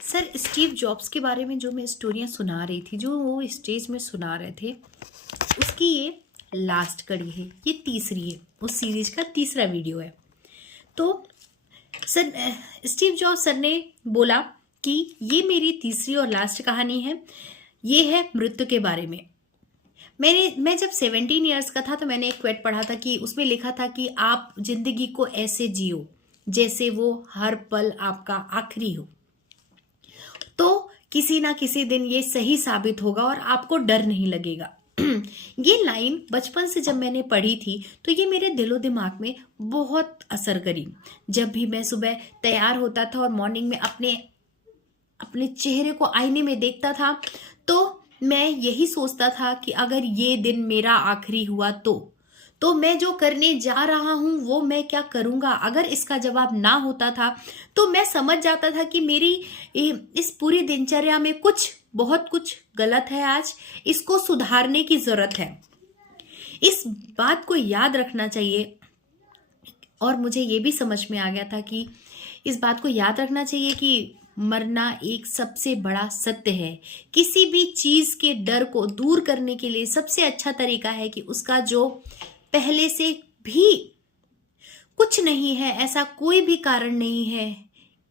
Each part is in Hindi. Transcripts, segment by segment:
सर स्टीव जॉब्स के बारे में जो मैं स्टोरियाँ सुना रही थी, जो वो स्टेज में सुना रहे थे, उसकी ये लास्ट कड़ी है, ये तीसरी है, उस सीरीज का तीसरा वीडियो है। तो सर स्टीव जॉब्स सर ने बोला कि ये मेरी तीसरी और लास्ट कहानी है, ये है मृत्यु के बारे में। मैं जब 17 ईयर्स का था तो मैंने एक क्वेट पढ़ा था कि उसमें लिखा था कि आप जिंदगी को ऐसे जियो जैसे वो हर पल आपका आखिरी हो, तो किसी ना किसी दिन ये सही साबित होगा और आपको डर नहीं लगेगा। ये लाइन बचपन से जब मैंने पढ़ी थी तो ये मेरे दिलो दिमाग में बहुत असर करी। जब भी मैं सुबह तैयार होता था और मॉर्निंग में अपने चेहरे को आईने में देखता था, तो मैं यही सोचता था कि अगर ये दिन मेरा आखिरी हुआ तो मैं जो करने जा रहा हूं वो मैं क्या करूंगा। अगर इसका जवाब ना होता था तो मैं समझ जाता था कि मेरी इस पूरी दिनचर्या में बहुत कुछ गलत है, आज इसको सुधारने की जरूरत है। इस बात को याद रखना चाहिए। और मुझे ये भी समझ में आ गया था कि इस बात को याद रखना चाहिए कि मरना एक सबसे बड़ा सत्य है। किसी भी चीज के डर को दूर करने के लिए सबसे अच्छा तरीका है कि उसका जो पहले से भी कुछ नहीं है, ऐसा कोई भी कारण नहीं है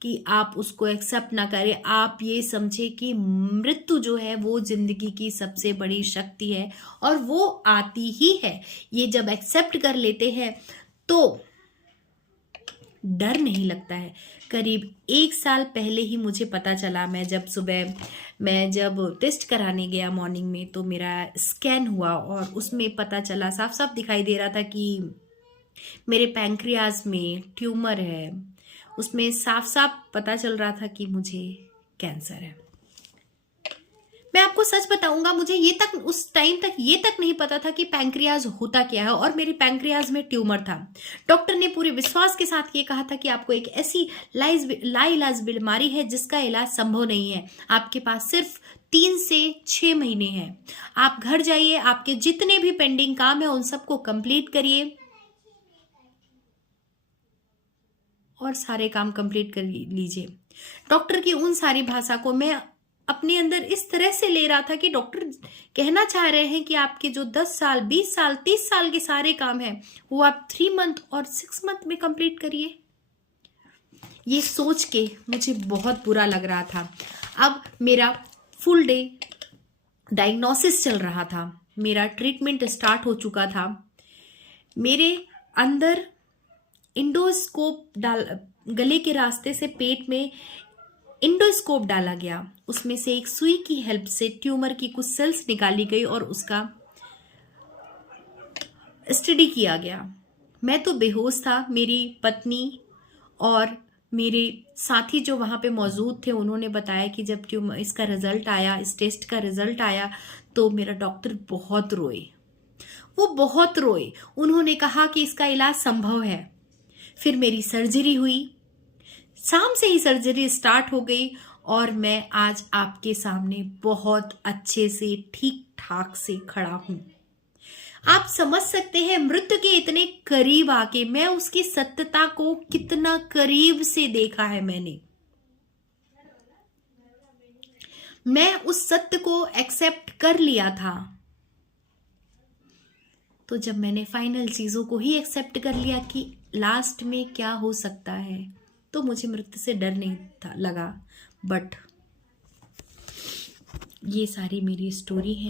कि आप उसको एक्सेप्ट ना करें। आप ये समझे कि मृत्यु जो है वो जिंदगी की सबसे बड़ी शक्ति है और वो आती ही है। ये जब एक्सेप्ट कर लेते हैं तो डर नहीं लगता है। करीब 1 साल पहले ही मुझे पता चला, मैं जब टेस्ट कराने गया मॉर्निंग में तो मेरा स्कैन हुआ और उसमें पता चला, साफ साफ दिखाई दे रहा था कि मेरे पैंक्रियाज में ट्यूमर है। उसमें साफ साफ पता चल रहा था कि मुझे कैंसर है। मैं आपको सच बताऊंगा, मुझे उस टाइम तक ये तक नहीं पता था कि पैंक्रियाज होता क्या है और मेरे पैंक्रियाज में ट्यूमर था। डॉक्टर ने पूरे विश्वास के साथ ये कहा था कि आपको एक ऐसी लाइलाज बीमारी है जिसका इलाज संभव नहीं है। आपके पास सिर्फ 3 से 6 महीने हैं। आप घर जाइए, आपके जितने भी पेंडिंग काम है उन सबको कंप्लीट करिए और सारे काम कंप्लीट कर लीजिए। डॉक्टर की उन सारी भाषा को मैं अपने अंदर इस तरह से ले रहा था कि डॉक्टर कहना चाह रहे हैं कि आपके जो 10 साल, 20 साल, 30 साल के सारे काम हैं वो आप 3 मंथ और 6 मंथ में कंप्लीट करिए। ये सोच के मुझे बहुत बुरा लग रहा था। अब मेरा फुल डे डायग्नोसिस चल रहा था, मेरा ट्रीटमेंट स्टार्ट हो चुका था। मेरे अंदर इंडोस्कोप गले के रास्ते से पेट में इंडोस्कोप डाला गया। उसमें से एक सुई की हेल्प से ट्यूमर की कुछ सेल्स निकाली गई और उसका स्टडी किया गया। मैं तो बेहोश था। मेरी पत्नी और मेरे साथी जो वहां पे मौजूद थे उन्होंने बताया कि जब ट्यूमर इसका रिजल्ट आया, इस टेस्ट का रिजल्ट आया, तो मेरा डॉक्टर बहुत रोए, वो बहुत रोए। उन्होंने कहा कि इसका इलाज संभव है। फिर मेरी सर्जरी हुई, शाम से ही सर्जरी स्टार्ट हो गई और मैं आज आपके सामने बहुत अच्छे से ठीक ठाक से खड़ा हूं। आप समझ सकते हैं मृत्यु के इतने करीब आके मैं उसकी सत्यता को कितना करीब से देखा है। मैं उस सत्य को एक्सेप्ट कर लिया था। तो जब मैंने फाइनल चीजों को ही एक्सेप्ट कर लिया कि लास्ट में क्या हो सकता है, तो मुझे मृत्यु से डर नहीं था लगा। बट ये सारी मेरी स्टोरी है।